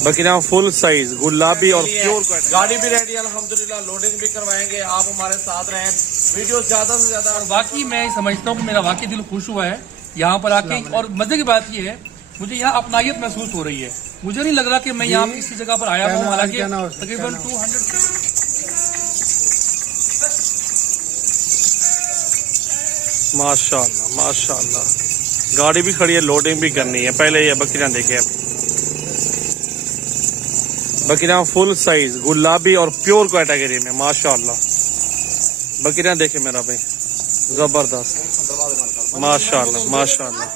बकरियां full size गुलाबी और प्योर गाड़ी भी रेडी है अल्हम्दुलिल्लाह, लोडिंग भी करवाएंगे। आप हमारे साथ रहें, वीडियो ज्यादा से ज्यादा। वाकई मैं समझता हूँ कि मेरा वाकई दिल खुश हुआ है यहाँ पर आके। और मजे की बात ये है, मुझे यहाँ अपनायत महसूस हो रही है। मुझे नहीं लग रहा कि मैं यहाँ पे इसी जगह पर आया हूँ। हालांकि तकरीबन 200 माशाल्लाह माशाल्लाह, गाड़ी भी खड़ी है, लोडिंग भी करनी है। पहले ये बकरियां देखिए, बकरियां फुल साइज गुलाबी और प्योर कैटेगरी में माशाल्लाह। बकरियां देखिए मेरा भाई, जबरदस्त माशाल्लाह माशाल्लाह।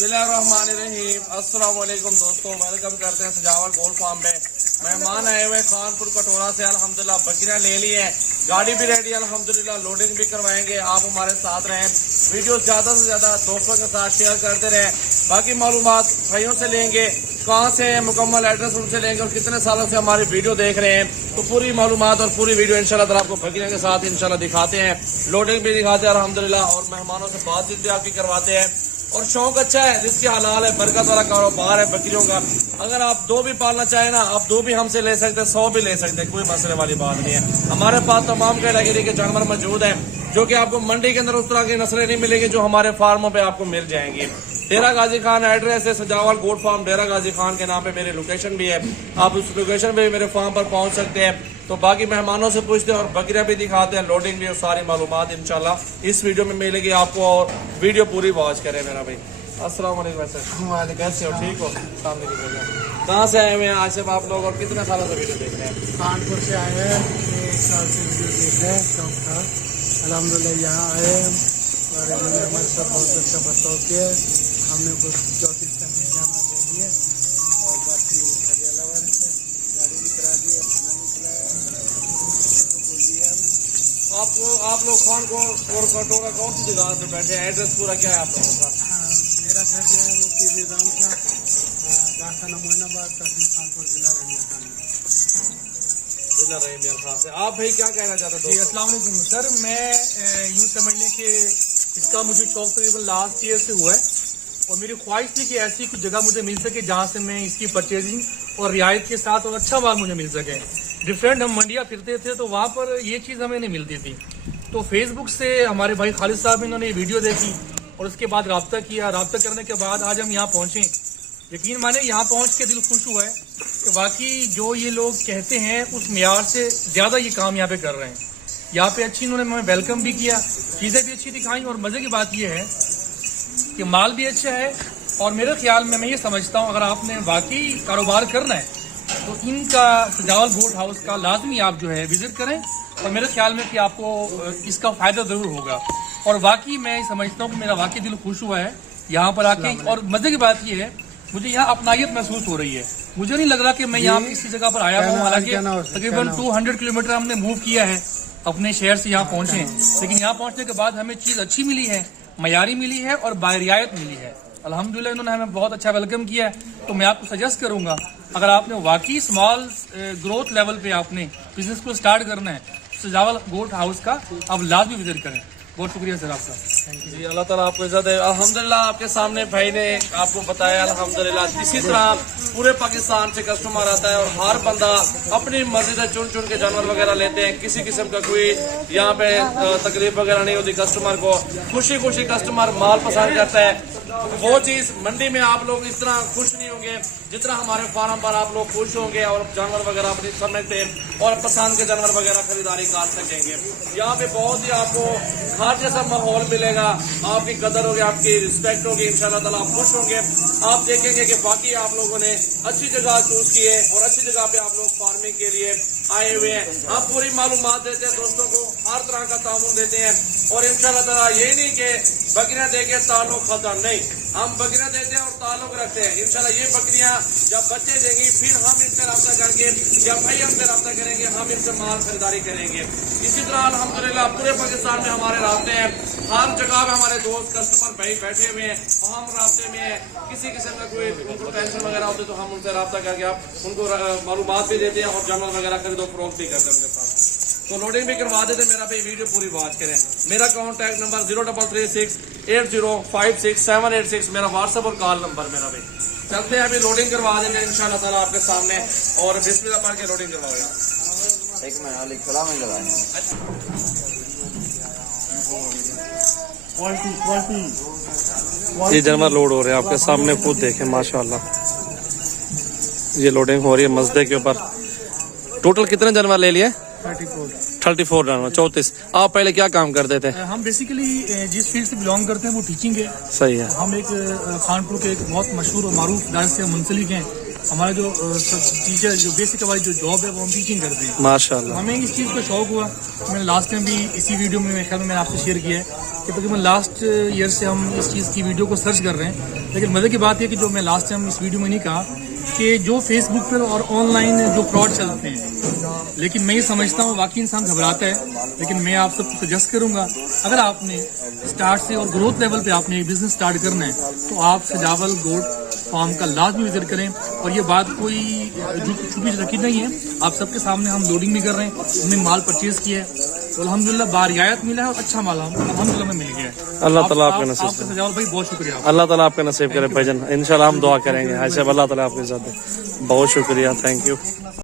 बिस्मिल्लाहिर्रहमानिर्रहीम, अस्सलाम वालेकुम दोस्तों, वेलकम करते हैं सजावल गोल्ड फार्म पे। मेहमान आए हुए खानपुर कटोरा से, अल्हम्दुलिल्लाह बकरियां ले ली है, गाड़ी भी रेडी है अल्हम्दुलिल्लाह, लोडिंग भी करवाएंगे। आप हमारे साथ रहें, वीडियो ज्यादा से ज्यादा दोस्तों के साथ शेयर करते रहें। बाकी मालूमात भाइयों से लेंगे, कहाँ से है, मुकम्मल एड्रेस उनसे लेंगे, और कितने सालों से हमारी वीडियो देख रहे हैं, तो पूरी मालूमात और पूरी वीडियो इंशाल्लाह आपको बकरियों के साथ इंशाल्लाह दिखाते हैं, लोडिंग भी दिखाते हैं अल्हम्दुलिल्लाह, और मेहमानों से बातचीत भी आपकी करवाते हैं। और शौक अच्छा है, जिसकी हलाल है, बरकत वाला कारोबार है बकरियों का। अगर आप 2 भी पालना चाहें ना, आप 2 भी हमसे ले सकते हैं, 100 भी ले सकते हैं, कोई मसले वाली बात नहीं है। हमारे पास तमाम कैटेगरी के जानवर मौजूद हैं, जो कि आपको मंडी के अंदर उस तरह की नस्लें नहीं मिलेंगी जो हमारे फार्मों पे आपको मिल जाएंगी। डेरा गाजी खान एड्रेस है, सजावल गोल्ड फार्म डेरा गाजी खान के नाम पे मेरी लोकेशन भी है। आप उस लोकेशन पे भी मेरे फार्म पर पहुंच सकते हैं। तो बाकी मेहमानों से पूछते हैं और बकरियां भी दिखाते हैं, लोडिंग भी, और सारी मालूमात इंशाल्लाह इस वीडियो में मिलेगी आपको। और वीडियो पूरी वॉच करें मेरा भाई। अस्सलाम वालेकुम सर, कैसे हो, ठीक हो? सामने की जगह कहाँ से आए हुए हैं आज आप लोग, और कितने सालों से वीडियो देख रहे हैं? कानपुर से आए हैं, 1 साल से वीडियो देख रहे हैं, शौक था। अल्हम्दुलिल्लाह यहाँ आए और इन्होंने हमारे साथ बहुत अच्छा बर्ताव किया है। हमने कुछ 34-35 जानवर दे दिए, और बाकी आगे अलावा गाड़ी भी करा दी है, खाना भी खिलाया है। आप लोग खान को और कटोरा कौन सी जगह पे बैठे हैं? एड्रेस पूरा क्या है आप लोगों का? मेरा घर जो है वो पीरी राम था, दाखाना मोइनाबाद, तहसील खानपुर, जिला रहीमिया खान से। आप भाई क्या कहना चाहते हैं? जी अस्सलाम वालेकुम सर, मैं यूँ समझ लें कि इसका मुझे शौक तकरीबन लास्ट ईयर से हुआ है, और मेरी ख्वाहिश थी कि ऐसी कुछ जगह मुझे मिल सके जहाँ से मैं इसकी परचेजिंग और रियायत के साथ और अच्छा माल मुझे मिल सके। डिफरेंट हम मंडियाँ फिरते थे तो वहाँ पर ये चीज़ हमें नहीं मिलती थी। तो फेसबुक से हमारे भाई खालिद साहब इन्होंने ये वीडियो देखी, और उसके बाद रब्ता किया। रब्ता करने के बाद आज हम यहाँ पहुँचे। यकीन माने यहाँ पहुँच के दिल खुश हुआ है कि वाकई जो ये लोग कहते हैं उस मेयार से ज़्यादा ये काम यहाँ पे कर रहे हैं। यहाँ पे अच्छी इन्होंने हमें वेलकम भी किया, चीज़ें भी अच्छी दिखाई, और मज़े की बात ये है कि माल भी अच्छा है। और मेरे ख्याल में मैं ये समझता हूँ, अगर आपने वाकई कारोबार करना है तो इनका सजावल गोट हाउस का लाजमी आप जो है विजिट करें, और मेरे ख्याल में कि आपको इसका फ़ायदा ज़रूर होगा। और वाकई मैं समझता हूँ कि मेरा वाकई दिल खुश हुआ है यहाँ पर आके। और मज़े की बात ये है, मुझे यहाँ अपनायत महसूस हो रही है। मुझे नहीं लग रहा कि मैं यहाँ पे इसी जगह पर आया हूँ। हालांकि तकरीबन 200 किलोमीटर हमने मूव किया है अपने शहर से यहाँ पहुँचे, लेकिन यहाँ पहुँचने के बाद हमें चीज़ अच्छी मिली है, मयारी मिली है, और बारियायत मिली है अल्हम्दुलिल्लाह। इन्होंने हमें बहुत अच्छा वेलकम किया है। तो मैं आपको सजेस्ट करूँगा, अगर आपने वाकई स्मॉल ग्रोथ लेवल पे आपने बिजनेस को स्टार्ट करना है, सजावल गोट हाउस का आप लाजमी विजिट करें। बहुत शुक्रिया सर आपका, थैंक यू जी। अल्लाह ताला आपको इज्जत है। अल्हम्दुलिल्लाह आपके सामने भाई ने आपको बताया अल्हम्दुलिल्लाह। इसी तरह पूरे पाकिस्तान से कस्टमर आता है, और हर बंदा अपनी मर्जी से चुन चुन के जानवर वगैरह लेते हैं। किसी किस्म का कोई यहाँ पे तकलीफ वगैरह नहीं होती कस्टमर को। खुशी खुशी कस्टमर माल पसंद करता है। वो चीज मंडी में आप लोग इस तरह खुश नहीं होंगे जितना हमारे फार्म पर आप लोग खुश होंगे, और जानवर वगैरह अपनी समय पे और पसंद के जानवर वगैरह खरीदारी कर सकेंगे। यहाँ पे बहुत ही आपको घर जैसा माहौल मिलेगा, आपकी कदर होगी, आपकी रिस्पेक्ट होगी, इंशाल्लाह ताला आप खुश होंगे। आप देखेंगे कि बाकी आप लोगों ने अच्छी जगह चूज की है, और अच्छी जगह पे आप लोग फार्मिंग के लिए आए हुए हैं। हम पूरी मालूमात देते हैं दोस्तों को, हर तरह का तामुन देते हैं, और इंशाल्लाह ताला ये नहीं कि बकरियां देके ताल्लुक खत्म, नहीं, हम बकरियां देते हैं और ताल्लुक रखते हैं। इंशाल्लाह ये बकरियां जब बच्चे देंगी, फिर हम इनसे रब्ता करके, या भाई हमसे रब्ता करेंगे, हम इनसे माल खरीदारी करेंगे। इसी तरह अल्हम्दुलिल्लाह पूरे पाकिस्तान में हमारे रास्ते हैं, हर जगह पे हमारे दोस्त कस्टमर भाई बैठे हुए हैं, और हम रास्ते में हैं। किसी किस्म का कोई उनको टेंशन वगैरह होती है तो हम उनसे रब्ता करके आप उनको मालूमात भी देते हैं, और जानवर वगैरह खरीदो फरोख्त भी करते हैं उनके साथ। तो लोडिंग भी करवा देते मेरा भाई, वीडियो पूरी वॉच करें। मेरा कॉन्टैक्ट नंबर 0336805678 मेरा व्हाट्सएप और कॉल नंबर मेरा भाई। चलते हैं अभी लोडिंग करवा देंगे इंशाल्लाह ताला आपके सामने, और बिस्मिल्लाह पढ़ के लोडिंग करवाओ यार। एक महीना लिख सलाम लगाए ये जानवर लोड हो रहे हैं आपके सामने, खुद देखें माशाल्लाह। ये लोडिंग हो रही है मजदे के ऊपर। टोटल कितने जानवर ले लिए? 34 जानवर, 34। आप पहले क्या काम करते थे? हम बेसिकली जिस फील्ड से बिलोंग करते हैं वो टीचिंग है। सही है। हम एक खानपुर के एक बहुत मशहूर और मारूफ इदारे से मुंसलिक हैं। हमारा जो टीचर जो बेसिक हमारी जो जॉब है वो हम टीचिंग करते हैं माशाल्लाह। हमें इस चीज़ का शौक हुआ। मैंने लास्ट टाइम भी इसी वीडियो में मेरे ख्याल में मैंने आपसे शेयर किया है कि तकरीबन लास्ट ईयर से हम इस चीज़ की वीडियो को सर्च कर रहे हैं। लेकिन मज़े की बात यह कि जो मैं लास्ट टाइम इस वीडियो में नहीं कहा कि जो फेसबुक पर और ऑनलाइन जो फ्रॉड चलते हैं, लेकिन मैं ये समझता हूँ वाकई इंसान घबराता है। लेकिन मैं आप सबको सजेस्ट करूंगा, अगर आपने स्टार्ट से और ग्रोथ लेवल पे आपने एक बिजनेस स्टार्ट करना है तो आप सजावल गोट फार्म का लाजमी विजिट करें। और ये बात कोई छुपी रखी नहीं है, आप सबके सामने हम लोडिंग भी कर रहे हैं, हमने माल परचेज किया है तो अल्हम्दुलिल्लाह बारियात मिला है और अच्छा माल हम अल्हम्दुलिल्लाह में मिल गया है। अल्लाह ताला आपके नसीब आपका सजावल भाई बहुत शुक्रिया। अल्लाह ताला आपका नसीब करे भाईजान, इंशाल्लाह हम दुआ करेंगे। अच्छा, अल्लाह ताला आपके साथ है। बहुत शुक्रिया, थैंक यू।